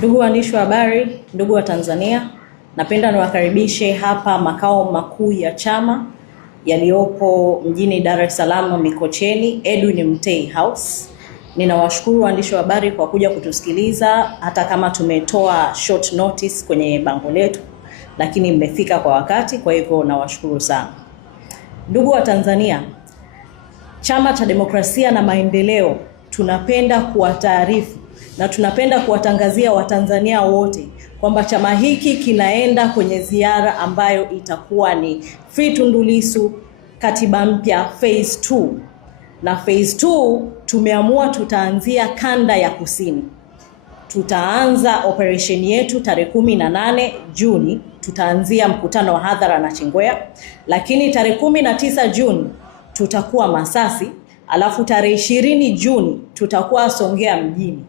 Ndugu waandishi wa habari, ndugu wa Tanzania, napenda niwakaribishe hapa makao makuu ya chama yaliyopo mjini Dar es Salaam Mikocheni, Edwin Mtei House. Ninawashukuru waandishi wa habari kwa kuja kutusikiliza hata kama tumetoa short notice kwenye bango letu, lakini mmefika kwa wakati, kwa hivyo nawashukuru sana. Ndugu wa Tanzania, Chama cha Demokrasia na Maendeleo tunapenda kuwataarifu na tunapenda kuwatangazia Watanzania wote kwamba chama hiki kinaenda kwenye ziara ambayo itakuwa ni Free Tundu Lissu katiba mpya phase 2. Na phase 2 tumeamua tutaanzia kanda ya kusini. Tutaanza operation yetu tarehe 18 Juni, tutaanzia mkutano wa hadhara na Chingwea, lakini tarehe 19 Juni tutakuwa Masasi, alafu tarehe 20 Juni tutakuwa Songea mjini,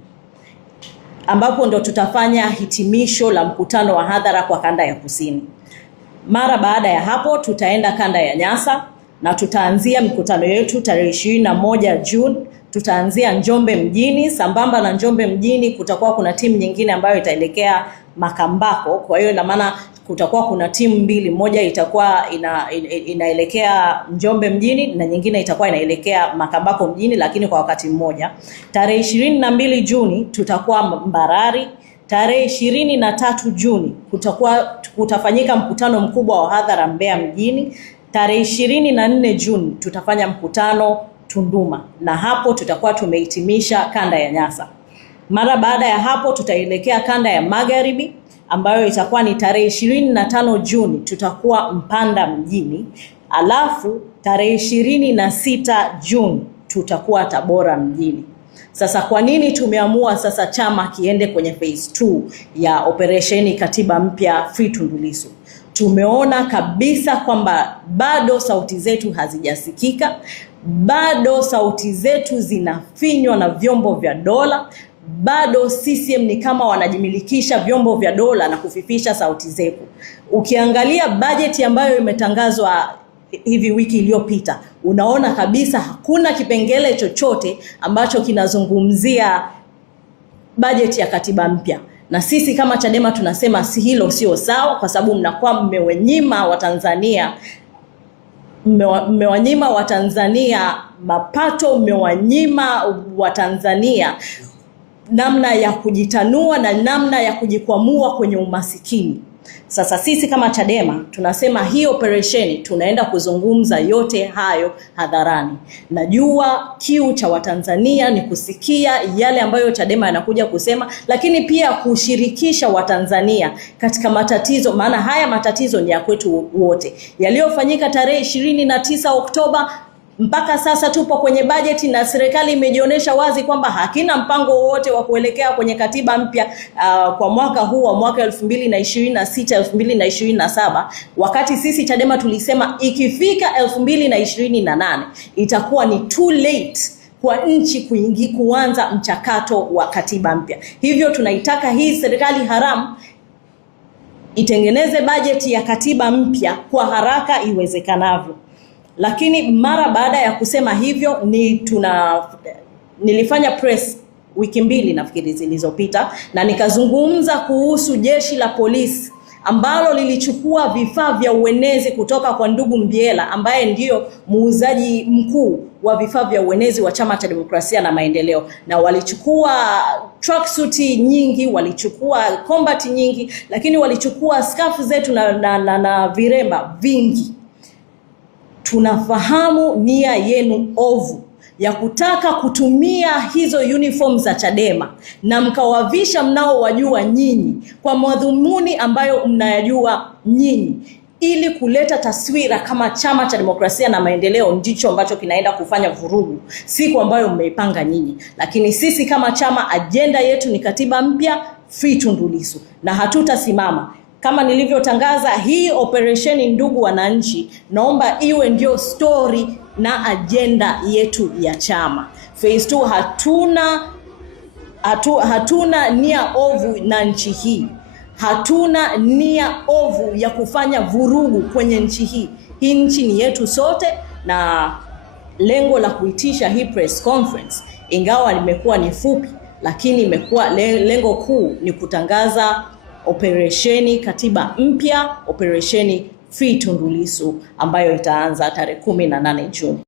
ambapo ndo tutafanya hitimisho la mkutano wa hadhara kwa kanda ya kusini. Mara baada ya hapo tutaenda kanda ya Nyasa na tutaanzia mikutano yetu tarehe 21 Juni, tutaanzia Njombe mjini. Sambamba na Njombe mjini kutakuwa kuna timu nyingine ambayo itaelekea Makambako. Kwa hiyo ina maana kutakuwa kuna timu mbili, moja itakuwa inaelekea Njombe mjini na nyingine itakuwa inaelekea Makambako mjini, lakini kwa wakati mmoja. Tarehe 22 Juni tutakuwa Mbarali. Tarehe 23 Juni kutafanyika mkutano mkubwa wa hadhara Mbeya mjini. Tarehe 24 Juni tutafanya mkutano Tunduma, na hapo tutakuwa tumehitimisha kanda ya Nyasa. Mara baada ya hapo tutaelekea kanda ya Magharibi ambayo itakuwa ni tarehe 25 Juni tutakuwa Mpanda mjini, alafu tarehe 26 Juni tutakuwa Tabora mjini. Sasa kwa nini tumeamua sasa chama kiende kwenye phase 2 ya operesheni katiba mpya Free Tundu Lissu? Tumeona kabisa kwamba bado sauti zetu hazijasikika, bado sauti zetu zinafinywa na vyombo vya dola, bado CCM ni kama wanajimilikisha vyombo vya dola na kufifisha sauti zetu. Ukiangalia bajeti ambayo imetangazwa hivi wiki iliyopita, unaona kabisa hakuna kipengele chochote ambacho kinazungumzia bajeti ya katiba mpya. Na sisi kama Chadema tunasema hilo sio sawa, kwa sababu mnakuwa mmewanyima Watanzania mapato, mmewanyima Watanzania namna ya kujitanua na namna ya kujikwamua kwenye umasikini. Sasa sisi kama Chadema tunasema hii operesheni tunaenda kuzungumza yote hayo hadharani. Najua kiu cha Watanzania ni kusikia yale ambayo Chadema yanakuja kusema, lakini pia kushirikisha Watanzania katika matatizo, maana haya matatizo ni ya kwetu wote. Yaliyofanyika tarehe 29 Oktoba mpaka sasa tupo kwenye bajeti na serikali imejionyesha wazi kwamba hakina mpango wowote wa kuelekea kwenye katiba mpya kwa mwaka huu wa mwaka 2026 2027, wakati sisi Chadema tulisema ikifika 2028 itakuwa ni too late kwa nchi kuanza mchakato wa katiba mpya. Hivyo tunaitaka hii serikali haramu itengeneze bajeti ya katiba mpya kwa haraka iwezekanavyo. Lakini mara baada ya kusema hivyo nilifanya press wiki 2 nafikiri zilizopita, na nikazungumza kuhusu jeshi la polisi ambalo lilichukua vifaa vya uenezi kutoka kwa ndugu Mbiela ambaye ndio muuzaji mkuu wa vifaa vya uenezi wa Chama cha Demokrasia na Maendeleo, na walichukua tracksuit nyingi, walichukua combat nyingi, lakini walichukua scarf zetu na viremba vingi. Tunafahamu nia yenu ovu ya kutaka kutumia hizo uniform za Chadema na mkawavisha mnaowajua nyinyi kwa madhumuni ambayo mnayajua nyinyi, ili kuleta taswira kama Chama cha Demokrasia na Maendeleo ndicho ambacho kinaenda kufanya vurugu, siku ambayo mmeipanga nyinyi. Lakini sisi kama chama, ajenda yetu ni katiba mpya, Free Tundu Lissu, na hatutasimama. Kama nilivyotangaza, hii operesheni, ndugu wananchi, naomba iwe ndio story na agenda yetu ya chama. Phase 2 hatuna nia ovu na nchi hii. Hatuna nia ovu ya kufanya vurugu kwenye nchi hii. Hii nchi ni yetu sote, na lengo la kuitisha hii press conference, ingawa limekuwa ni fupi, lakini imekuwa lengo kuu ni kutangaza operesheni katiba mpya, operesheni Free Tundu Lissu ambayo itaanza tarehe 18 Juni.